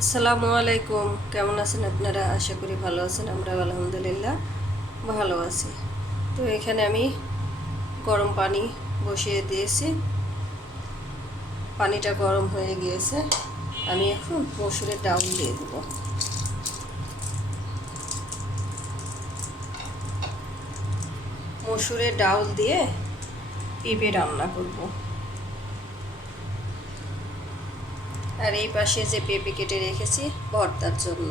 আসসালামু আলাইকুম। কেমন আছেন আপনারা? আশা করি ভালো আছেন। আমরা আলহামদুলিল্লাহ ভালো আছি। তো এখানে আমি গরম পানি বসিয়ে দিয়েছি, পানিটা গরম হয়ে গিয়েছে। আমি এখন মসুরের ডাউল দিয়ে দেবো। মসুরের ডাউল দিয়ে পেঁপে রান্না করব। আর এই পাশে যে পেঁপে কেটে রেখেছি ভর্তার জন্য।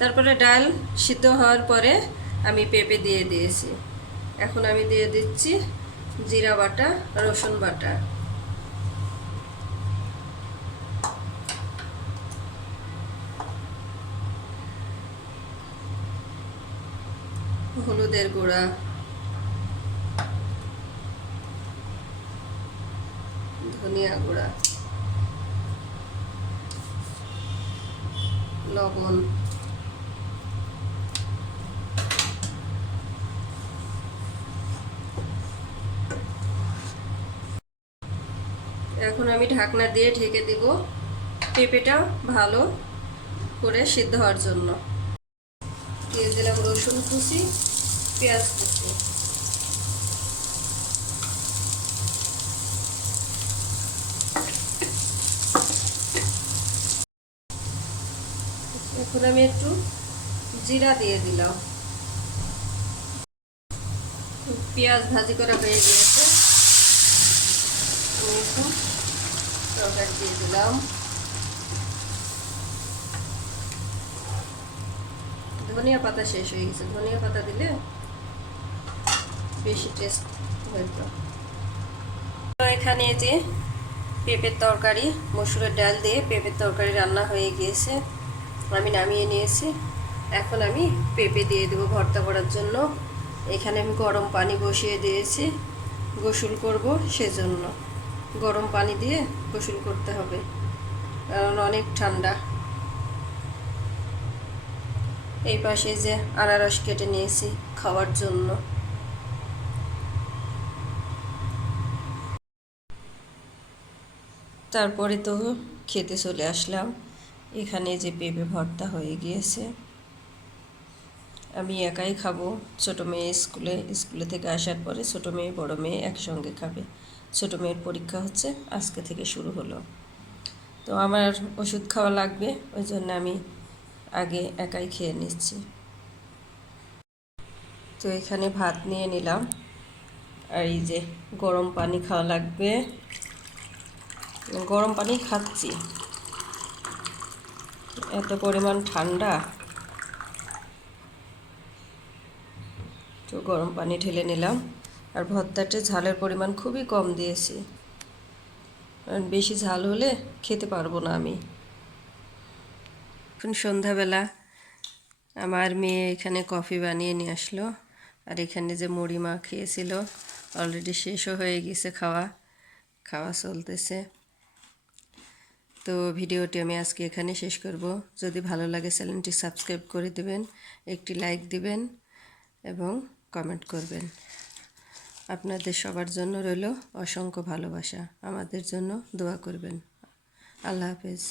তারপরে ডাল সিদ্ধ হওয়ার পরে আমি পেঁপে দিয়ে দিয়েছি। এখন আমি দিয়ে দিচ্ছি জিরা বাটা, রসুন বাটা, হলুদের গুঁড়া, ধনিয়া গুঁড়া, লবণ, এখন আমি ঢাকনা দিয়ে ঢেকে দেব পেঁপেটা ভালো করে সিদ্ধ হওয়ার জন্য। দিয়ে দিলাম রসুন কুচি, পেঁয়াজ কুচি। এখন আমি একটু জিরা দিয়ে দিলাম। পেঁয়াজ ভাজি করা হয়ে গিয়েছে। আমি এখন তরকারি দিয়ে দিলাম। ধনিয়া পাতা শেষ হয়ে গেছে, ধনিয়া পাতা দিলে বেশি টেস্ট হইতো। তো এখানে যে পেঁপের তরকারি, মসুরের ডাল দিয়ে পেঁপের তরকারি রান্না হয়ে গিয়েছে, আমি নামিয়ে নিয়েছি। এখন আমি পেঁপে দিয়ে দেবো ভর্তা করার জন্য। এখানে আমি গরম পানি বসিয়ে দিয়েছি, গোসল করব, সেজন্য গরম পানি দিয়ে গোসল করতে হবে, কারণ অনেক ঠান্ডা। এই পাশে যে আনারস কেটে নিয়েছি খাওয়ার জন্য। তারপরে তো খেতে চলে আসলাম। এখানে যে পেঁপে ভর্তা হয়ে গিয়েছে, আমি একাই খাবো। ছোটো মেয়ে স্কুলে থেকে আসার পরে ছোটো মেয়ে বড় মেয়ে একসঙ্গে খাবে। ছোটো মেয়ের পরীক্ষা হচ্ছে, আজকে থেকে শুরু হলো। তো আমার ওষুধ খাওয়া লাগবে, ওই জন্য আমি আগে একাই খেয়ে নিচ্ছি। তো এখানে ভাত নিয়ে নিলাম, আর এই যে গরম পানি খাওয়া লাগবে। গরম পানি খাচ্ছি, এত পরিমাণ ঠান্ডা। তো গরম পানি ঢেলে নিলাম। আর ভর্তাতে ঝালের পরিমাণ খুবই কম দিয়েছি, কারণ বেশি ঝাল হলে খেতে পারবো না আমি। এখন সন্ধ্যাবেলা আমার মেয়ে এখানে কফি বানিয়ে নিয়ে আসলো। আর এখানে যে মুড়ি মা খেয়েছিল, অলরেডি শেষও হয়ে গেছে, খাওয়া খাওয়া চলতেছে। তো ভিডিওটি আমি আজকে এখানে শেষ করব। যদি ভালো লাগে চ্যানেলটি সাবস্ক্রাইব করে দেবেন, একটি লাইক দিবেন এবং কমেন্ট করবেন। আপনাদের সবার জন্য রইল অসংখ্য ভালোবাসা। আমাদের জন্য দোয়া করবেন। আল্লাহ হাফেজ।